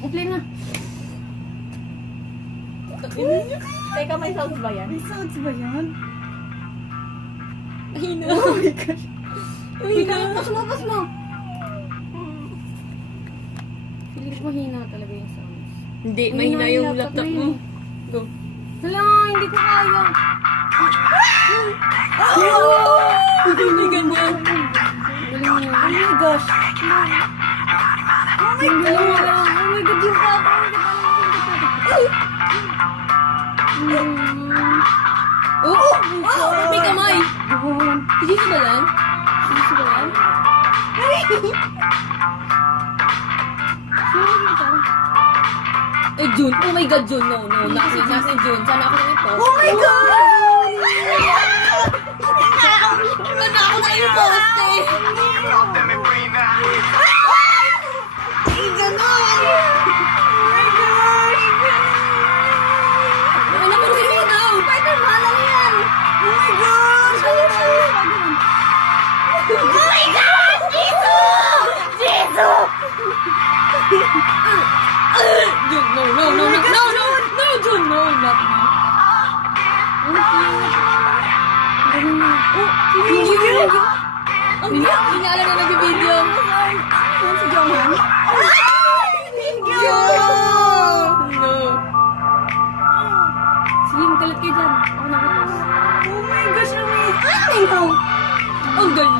Play na. Teka, may sounds ba yan? May sounds ba yan? Mahina. Oh my gosh. Mahina. Pas mo. Feeling ko mahina talaga yung sounds. Hindi, mahina yung laptop mo. Go. Hala, hindi ko kaya. Hindi ganyan. Oh my gosh. Oh my God, yung papa. Oh! May kamay! Hindi ko ba yan? Hindi ko ba yan? Eh, June. Oh my God, June. No. Nasa June. Sana ako na ito. Oh my God! Sana ako na yung poste. Ay, ganon! Oh my gosh! Ano mo rin yun now? Spider-Man lang yan! Oh my gosh! Oh my God! Jesus! Jesus! June, no, June, no, not me. Ang hinala na nag-video. Ano si Johan? Thank you! No. Sige, magalit kayo dyan. Ako nagutos. Oh my gosh, amazing! Ang galing.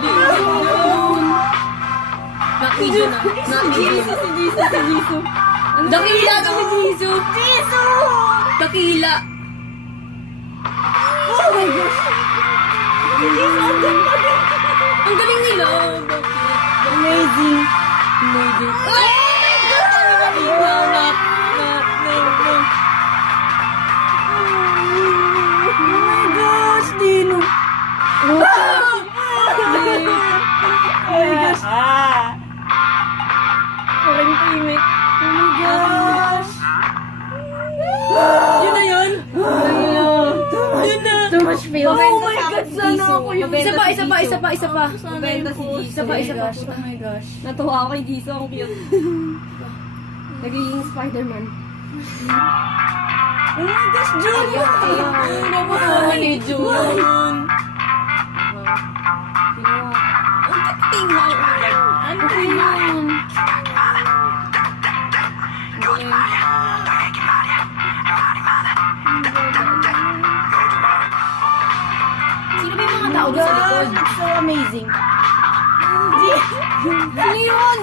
Nakidyo na. Nakidyo. Si Jesus. Dakila ka si Jesus. Dakila. Oh my gosh! Ang galing nila. Amazing! Amazing. Ay! No. Oh my gosh, Dino! Oh my gosh! Parang timik. Oh my gosh! Yun na yun. Yun na. Too much feels. Oh my God, sana ako yung... Isa pa. Isa pa. Oh my gosh. Natuwa ako kay Jisoo. Ang cute. Nagiging Spider-Man. Oh my gosh, June! Napakuha ni June. Ang kating ha. Ano Okay yun. Sino ba yung mga tao doon sa likod? It's so amazing. Sino yun?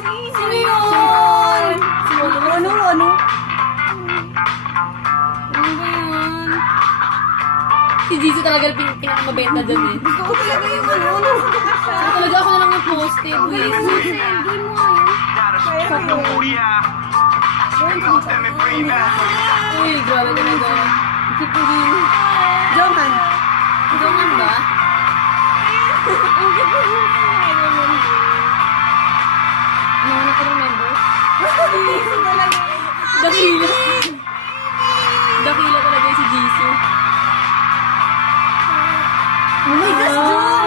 Ano? Ano ba yun? Si Jisoo talaga pinakamabenta dyan eh. Gusto ko talaga yung ano. Saan talaga ako na lang ng poste, please? Game mo nga yun. Uy, grabe talaga. Keep moving. Johan. Johan ba? Ano na ko remember? Dakila. Dakila talaga si Jisoo. Oh my gosh, Johan.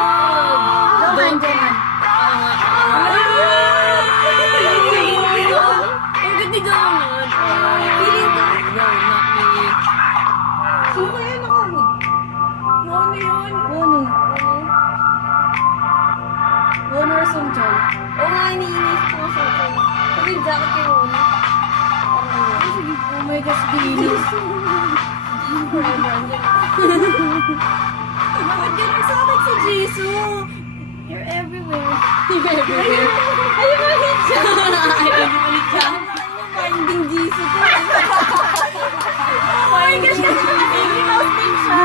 Ang ganda Johan. Feeling ko. No, not me. Sino kaya nakamod? Ano yun? Ano? Honor Sumchol. Oo nga, iniinis ko sa akin. Sabi yung jacket kay Honor. Oh my gosh, Dino. Forever. Bakit ganun sa akin si Jisoo? You're everywhere. Everywhere. Ayun mo ulit siya. Ayun ulit siya. Finding Jisoo ko. Oh my gosh, kasi Mickey Mouse din siya.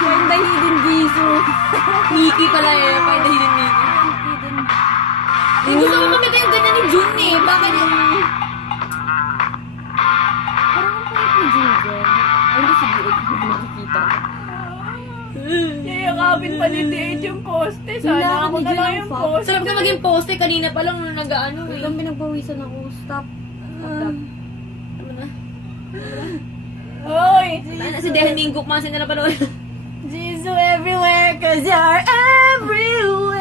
Find the hidden Jisoo. Mickey pala eh. Find the hidden Mickey. Hindi gusto ko makita yung ganyan ni June eh. Bakit yung... Parang ang pangit ni June. Ay, hindi siguro ko nakikita. Yayakapin pa ni Date yung poste. Sana ako na lang yung poste. Sarap ka maging poste. Kanina pa lang nung nag-ano eh. Ang pinagpawisan ako. Stop. Ano na? Hoy! Si Dehel Mingguk man sila na panood. Jisoo everywhere, cause you're everywhere.